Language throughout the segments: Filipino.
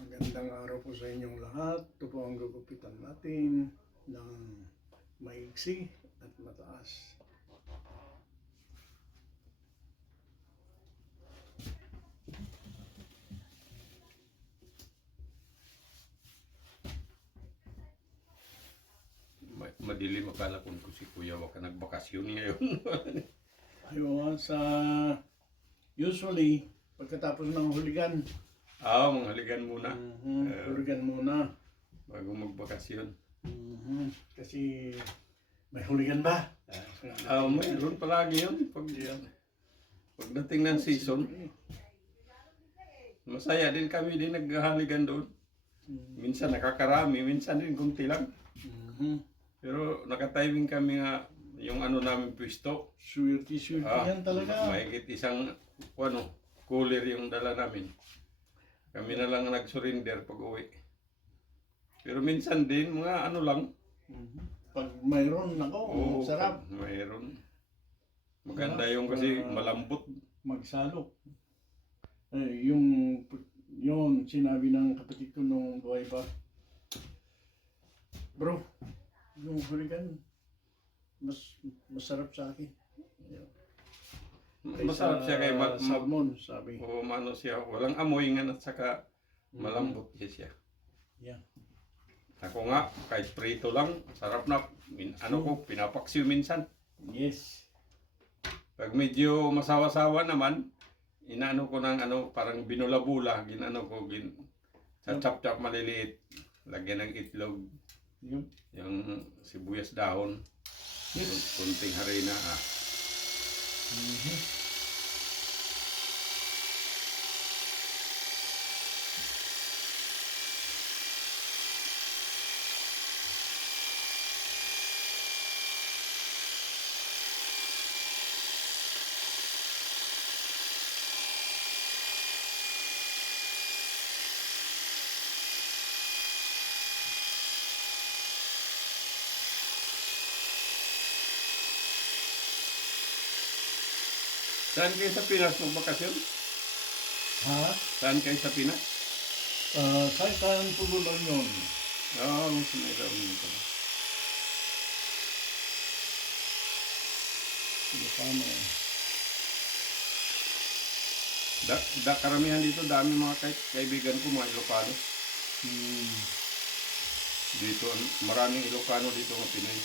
Magandang araw po sa inyong lahat. Ito po ang gugupitan natin ng maigsi at mataas. Madilim akala ko si Kuya waka nagbakasyon ngayon. Ayun, usually, pagkatapos ng huligan, Mga haligan muna. huligan muna. Bago magbakasyon. Kasi may huligan ba? Mayroon palagi yun. Pagdating ng season, masaya din kami din naghahaligan doon. Minsan nakakarami, minsan din kunti lang. Pero nakatiming kami nga yung namin pwesto. Swerte yan talaga. Mahigit isang cooler yung dala namin. Kami na lang nag-surrender pag uwi. Pero minsan din, mga lang. Pag mayroon, sarap. Mayroon. Maganda yung kasi malambot. Magsalok. Yung sinabi ng kapatid ko nung buhay pa, bro, yung huligan, masarap sa akin. Masarap siya kay salmon, sabi. O siya, walang amoy nga at saka malambot siya. Yeah. Ako nga, kahit prito lang, sarap na. Pinapaksiw minsan. Yes. Pag medyo masawa-sawa naman, inaano ko ng parang binula-bula, sa chop-chop maliliit, lagyan ng itlog, yung sibuyas dahon, kunting harina. Saan kayo sa Pinas magbakasyon? Ha? Saan kayo sa Pinas? Saan tulo lang yun? Mas mayroon nito. Ilocano. Karamihan dito, dami mga kaibigan ko, mga Ilocano. Dito, maraming Ilocano dito mga Pinoy.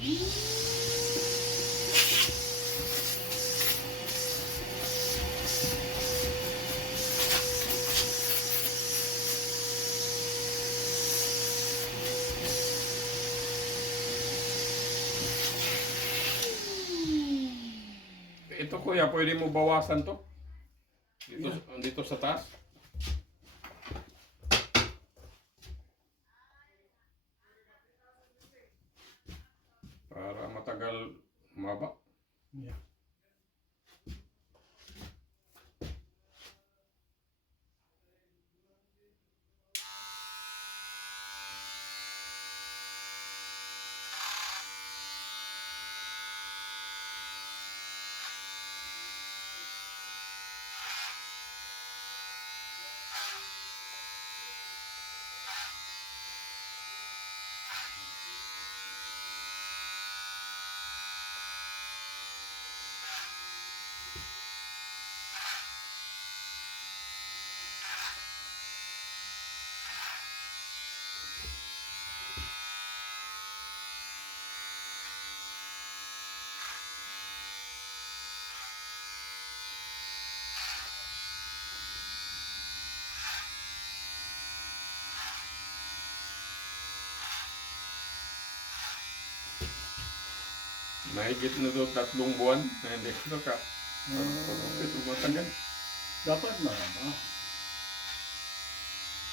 Ito kuya, pwede mo bawasan to? Dito sa taas? Para matagal humaba. Yeah. Mahigit na to 3 buwan na hindi ko ka. Ito matagal. Dapat mahaba.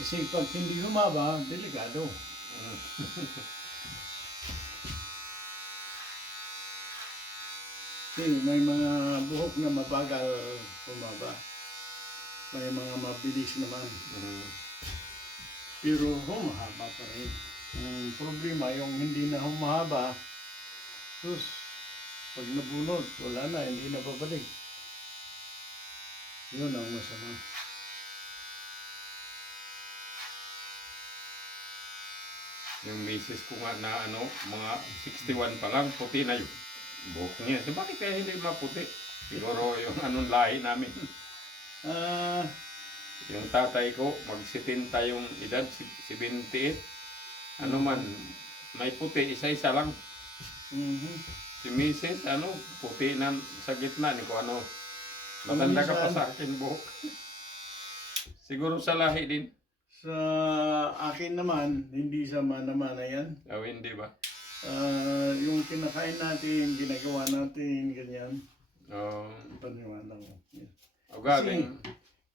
Kasi pag hindi humaba, delikado. Kasi may mga buhok na mabagal humaba. May mga mabilis naman. Pero humahaba pa rin. Ang problema, yung hindi na humahaba, sus, pag nabunod, wala na, hindi na babalik. Yun ang masama. Yung misis ko nga na mga 61 pa lang, puti na yun. Buhok niya. So, bakit kaya hindi maputi? Siguro yung lahi namin. Yung tatay ko, mag-70 yung edad, 78. May puti, isa-isa lang. Si misis, puti na sa gitna. Ni ko matanda ka pa sa akin buhok. Siguro sa lahi din. Sa akin naman, hindi sa mana-mana yan. Hindi ba? Yung kinakain natin, ginagawa natin, ganyan. Paniwala ko. Yeah.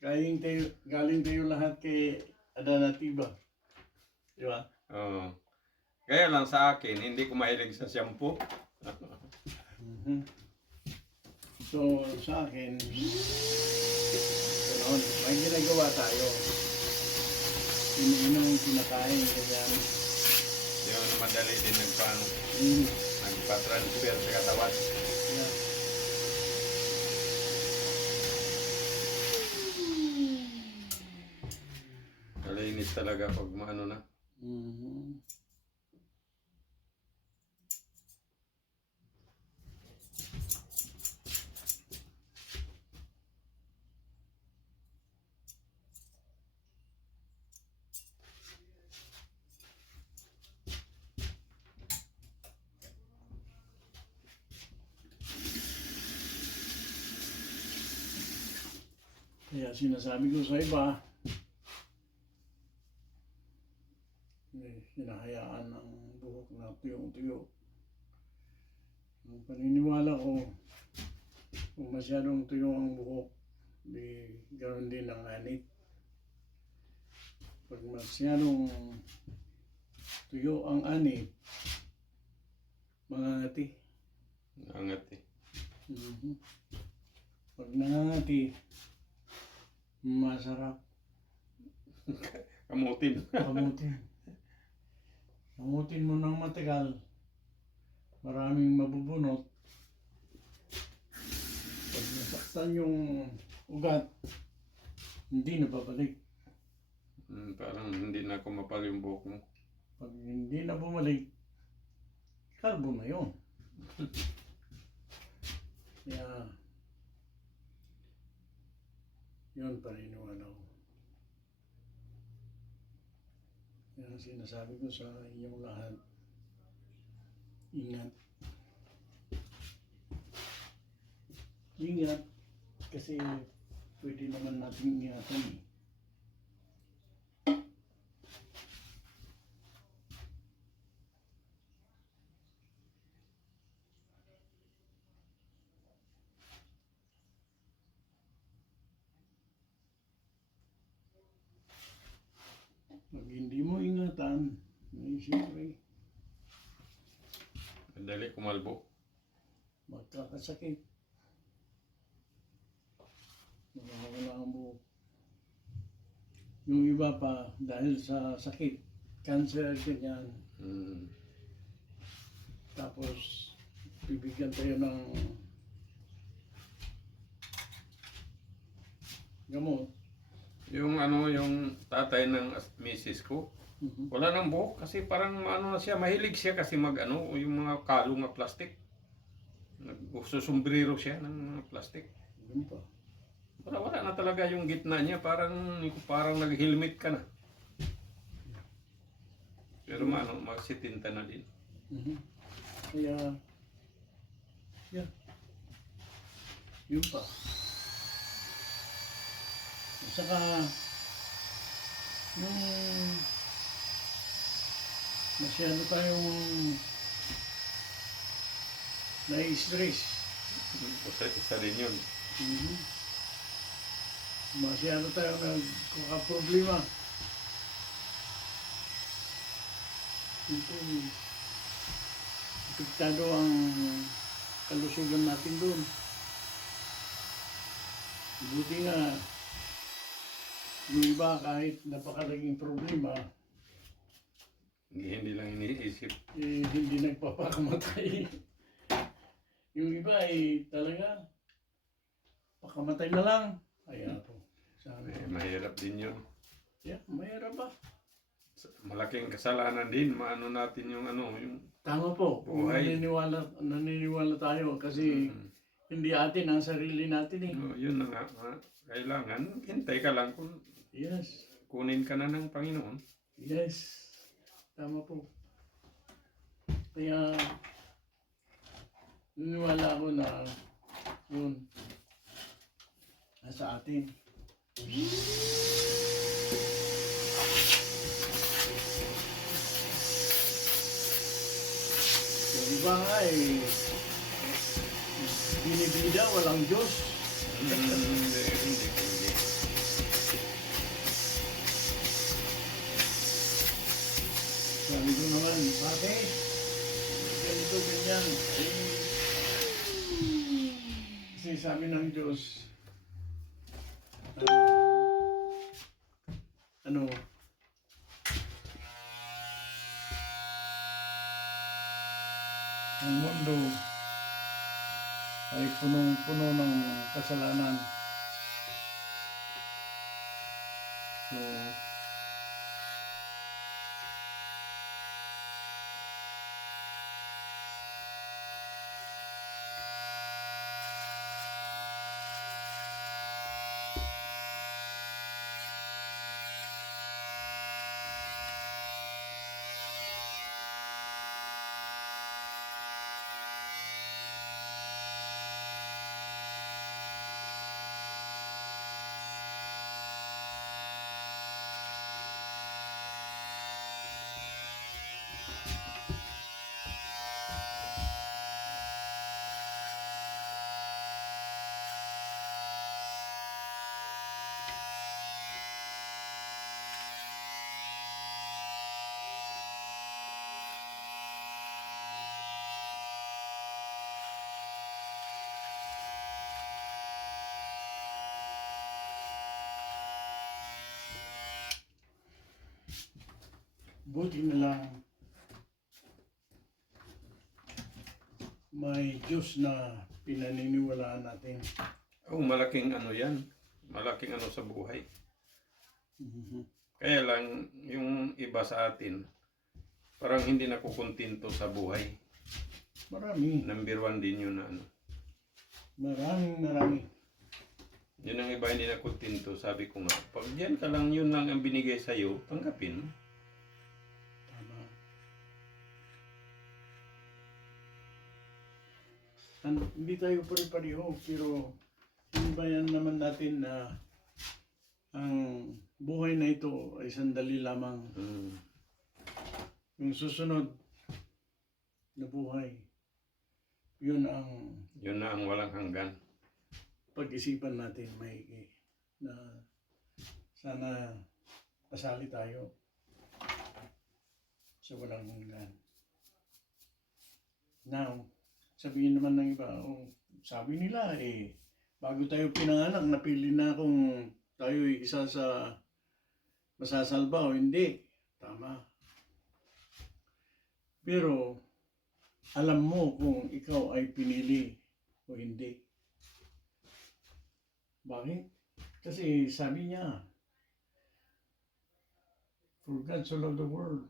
Galing. Galing tayo lahat kay Adanatiba. Di ba? Kaya lang sa akin, hindi ko mahilig sa shampoo. So, sa akin, ganoon, may ginagawa tayo. Ininom, kinakain, ganyan. Yun, madali din nagpa-transfer sa katawan. Yeah. Nalinis talaga pag maano na. Kaya sinasabi ko sa iba, hinahayaan ng buhok na tuyong-tuyo. Ang paniniwala ko, kung masyadong tuyo ang buhok, di ganoon din ang anit. Pag masyadong tuyo ang anit, mangangati. Nangangati. Pag nangangati, masarap. Kamutin. Kamutin mo ng matagal, maraming mabubunot. Pag nasaktan yung ugat, hindi na babalik. Parang hindi na kumapal yung buhok mo. Pag hindi na bumalik, kalbo na yun. Kaya, yun paniniwala ko. Kaya sinasabi ko sa inyong lahat, ingat. Ingat. Kasi pwede naman natin ingatan eh. Pag hindi mo ingatan, eh, siyempre, Madali kumalbo. magkakasakit. Makakawala ang buhok. Yung iba pa, dahil sa sakit, cancer, ganyan. Mm. Tapos, bibigyan tayo ng gamot. Yung yung tatay ng misis ko, wala nang buhok kasi parang na siya, mahilig siya kasi yung mga kalong na plastic. Nagsusumbrero siya ng mga plastic. Yun pa. Wala na talaga yung gitna niya, parang nag-helmet ka na. Pero magsitinta na din. Kaya, yeah. Yun pa. At saka, nung masyado tayong nai-stress. Isa din yun. Masyado tayong nagkakaproblema. Ito, apektado ang kalusugan natin doon. Buti nga, yung iba kahit napakalaging problema, Hindi lang iniisip. hindi nagpapakamatay. Yung iba talaga, pakamatay na lang. Kaya po, sabi. Mahirap din yun. Yeah, mahirap ba? Malaking kasalanan din, natin yung yung Tama po, kung buhay. naniniwala tayo kasi hindi atin ang sarili natin eh. Yun na nga. Kailangan, hintay ka lang kung Yes, kunin ka na ng Panginoon. yes. Tama po. Kaya, naniniwala ako na yun, nasa atin. Yung iba nga binibida, walang Diyos. Hindi. Sabi ko naman, bakit? Ganito, ganyan. Kasi sabi ng Diyos, ang mundo ay punong-puno ng kasalanan. So, buti na lang may Diyos na pinaniniwalaan natin. Malaking yan. Malaking sa buhay. Kaya lang, yung iba sa atin, parang hindi nakukontento sa buhay. Marami. Number 1 din yun na Marami. Yun ang iba hindi nakontento. Sabi ko nga, pag yan ka lang, yun lang ang binigay sa'yo, tanggapin mo. Tama. Hindi tayo pare-pareho, pero hinibayan naman natin na ang buhay na ito ay sandali lamang. Mm. Yung susunod na buhay, yun ang Yun na ang walang hanggan. pag-isipan natin maigi na sana pasali tayo sa walang hanggan. Now, sabihin naman ng iba, oh, sabi nila bago tayo pinanganak, napili na kung tayo isa sa masasalba o hindi. Tama. Pero, alam mo kung ikaw ay pinili o hindi. Bakit? Kasi sabi niya, for God so loved the world,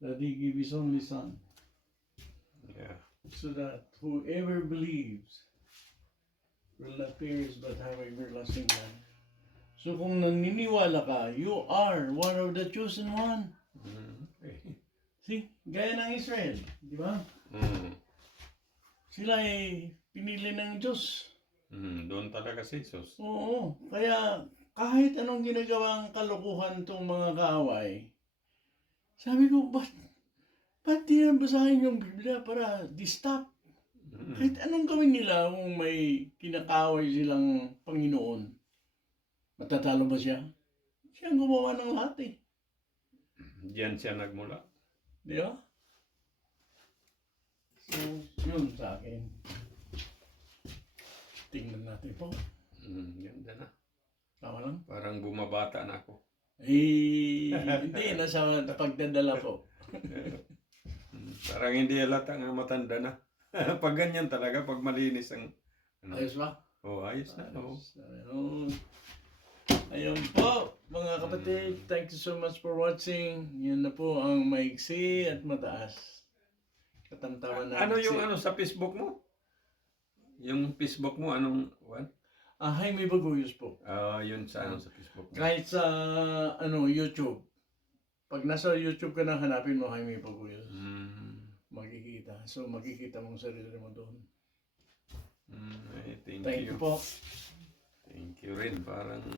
that He gave His only Son, Yeah. so that whoever believes will not perish but have everlasting life. So kung naniniwala ka, you are one of the chosen one. Mm. Okay. See, gaya ng Israel, di ba? Mm. Sila ay pinili ng Diyos. Mm. Doon talaga si Jesus. Oo, kaya kahit anong ginagawang kalokohan tong mga kaaway, sabi ko, ba't di na basahin yung Biblia para di-stop? Mm. Kahit anong gawin nila kung may kinakaaway silang Panginoon, matatalo ba siya? Siya ang gumawa ng lahat eh. Diyan siya nagmula. Di ba? So, yun sa akin. Tingnan natin po. Ganda na. Tama lang? Parang bumabata na ako. Hindi. Nasa pagdadala po. Parang hindi halata nga matanda na. Pag ganyan talaga, pag malinis ang... Ano? Ayos ba? Oh, ayos na. Oh. Ayun. Ayun po, mga kapatid. Thank you so much for watching. Yan na po ang maiksi at mataas. Katamtaman na Ano maiksi. yung ano sa Facebook mo? Yung Facebook mo, anong... What? Jaime Baguyos po. Yun sa ano sa Facebook mo. Kahit sa YouTube. Pag nasa YouTube ka na, hanapin mo Jaime Baguyos. Makikita. So makikita mong sarili mo doon. Thank Thank you you. po. Thank you rin. Parang...